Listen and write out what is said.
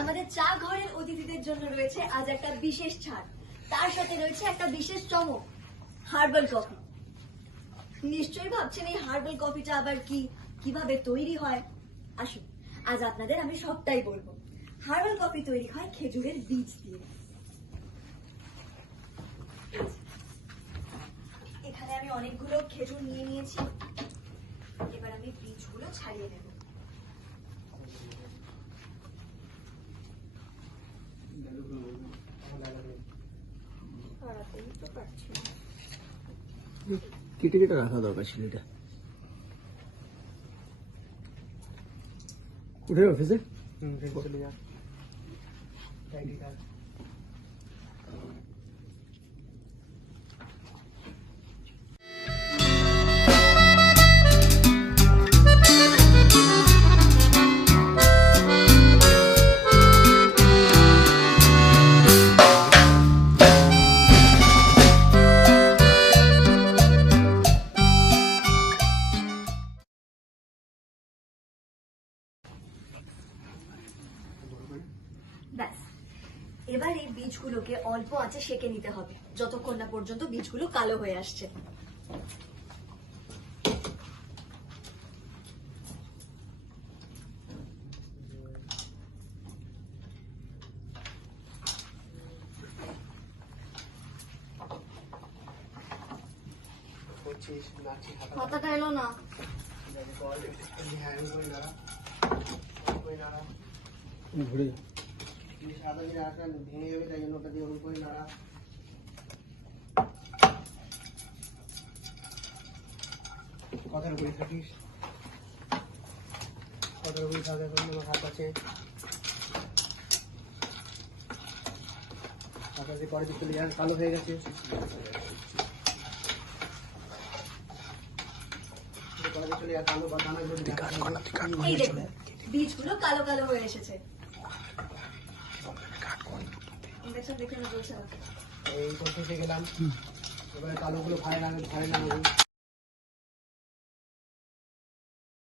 আমাদের চা ঘরের অতিথিদের জন্য রয়েছে আজ একটা বিশেষ ছাড়, তার সাথে রয়েছে একটা বিশেষ চমক, হার্বাল কফি। নিশ্চয়ই ভাবছেন এই হার্বাল কফিটা আবার কি, কিভাবে তৈরি হয়। আসুন, আজ আপনাদের আমি সবটাই বলবো। হার্বাল কফি তৈরি হয় খেজুরের বীজ দিয়ে। এখানে আমি অনেকগুলো খেজুর নিয়ে নিয়েছি, এবার আমি বীজগুলো ছাড়িয়ে নেব। কেটে কেটে রাখা দরকার ছিল এটা। উঠে অফিসে চলে যা। ব্যাস, এবার এই বীজগুলোকে অল্প আঁচে সেঁকে নিতে হবে যতক্ষণ না পর্যন্ত বীজগুলো কালো হয়ে আসছে। পাতাটা এলো না। ঘুরে ভেঙে যাবে, তাই জন্য ওটা দিয়ে ওরকম করে নাড়া। কথার বলি থাকিস, কথার বলি থাকে, আমার হাত আছে হাতে পরে চলে যান, কালো হয়ে গেছে। এই দেখুন, বীজগুলো কালো কালো হয়ে এসেছে। এই করতে গেলাম, এবারে কালোগুলো ভাড়ে না